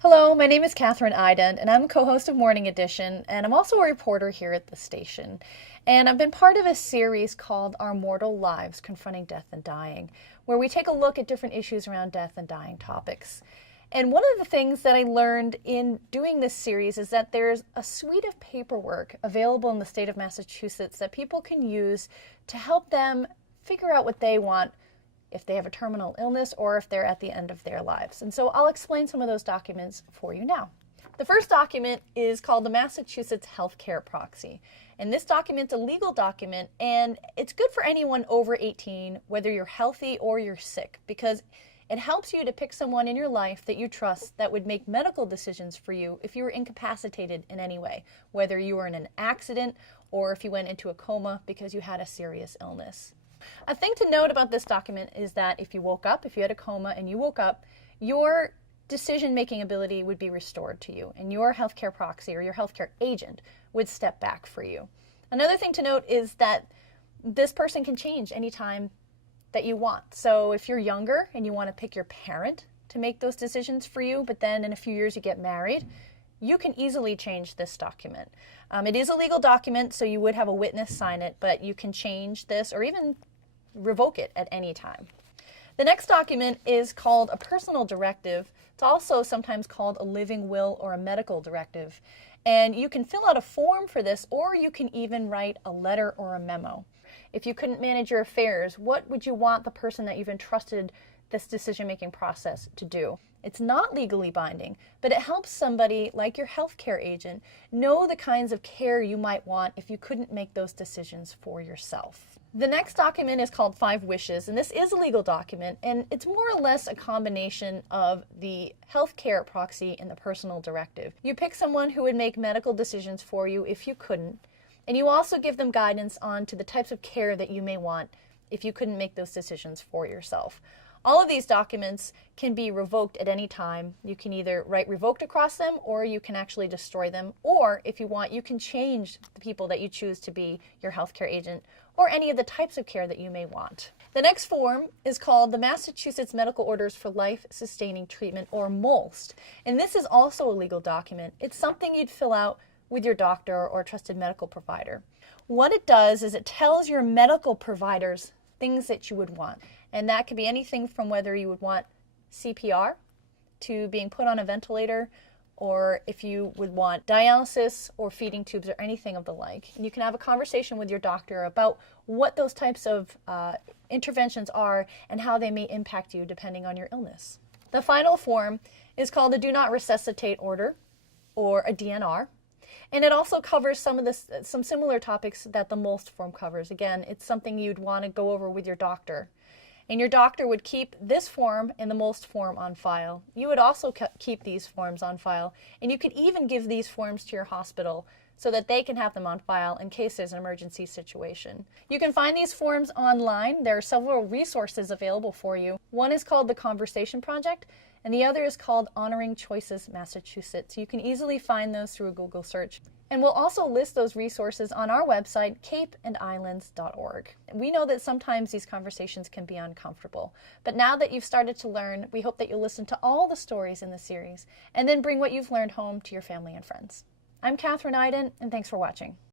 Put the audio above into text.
Hello, my name is Kathryn Eident, and I'm co-host of Morning Edition, and I'm also a reporter here at the station. And I've been part of a series called Our Mortal Lives, Confronting Death and Dying, where we take a look at different issues around death and dying topics. And one of the things that I learned in doing this series is that there's a suite of paperwork available in the state of Massachusetts that people can use to help them figure out what they want if they have a terminal illness or if they're at the end of their lives. And so I'll explain some of those documents for you now. The first document is called the Massachusetts Healthcare Proxy. And this document's a legal document, and it's good for anyone over 18, whether you're healthy or you're sick, because it helps you to pick someone in your life that you trust that would make medical decisions for you if you were incapacitated in any way, whether you were in an accident or if you went into a coma because you had a serious illness. A thing to note about this document is that if you had a coma and you woke up, your decision-making ability would be restored to you, and your healthcare proxy or your healthcare agent would step back for you. Another thing to note is that this person can change anytime that you want. So if you're younger and you want to pick your parent to make those decisions for you, but then in a few years you get married, you can easily change this document. It is a legal document, so you would have a witness sign it, but you can change this or even revoke it at any time. The next document is called a personal directive. It's also sometimes called a living will or a medical directive. And you can fill out a form for this, or you can even write a letter or a memo. If you couldn't manage your affairs, what would you want the person that you've entrusted this decision-making process to do? It's not legally binding, but it helps somebody like your healthcare agent know the kinds of care you might want if you couldn't make those decisions for yourself. The next document is called 5 Wishes, and this is a legal document, and it's more or less a combination of the healthcare proxy and the personal directive. You pick someone who would make medical decisions for you if you couldn't, and you also give them guidance on to the types of care that you may want if you couldn't make those decisions for yourself. All of these documents can be revoked at any time. You can either write revoked across them, or you can actually destroy them. Or if you want, you can change the people that you choose to be your healthcare agent or any of the types of care that you may want. The next form is called the Massachusetts Medical Orders for Life-Sustaining Treatment, or MOLST. And this is also a legal document. It's something you'd fill out with your doctor or trusted medical provider. What it does is it tells your medical providers things that you would want. And that could be anything from whether you would want CPR to being put on a ventilator, or if you would want dialysis or feeding tubes or anything of the like. And you can have a conversation with your doctor about what those types of interventions are and how they may impact you depending on your illness. The final form is called a Do Not Resuscitate Order, or a DNR. And it also covers some similar topics that the MOLST form covers. Again, it's something you'd want to go over with your doctor. And your doctor would keep this form and the MOLST form on file. You would also keep these forms on file, and you could even give these forms to your hospital so that they can have them on file in case there's an emergency situation. You can find these forms online. There are several resources available for you. One is called the Conversation Project, and the other is called Honoring Choices Massachusetts. You can easily find those through a Google search. And we'll also list those resources on our website, capeandislands.org. We know that sometimes these conversations can be uncomfortable, but now that you've started to learn, we hope that you'll listen to all the stories in the series and then bring what you've learned home to your family and friends. I'm Kathryn Eident, and thanks for watching.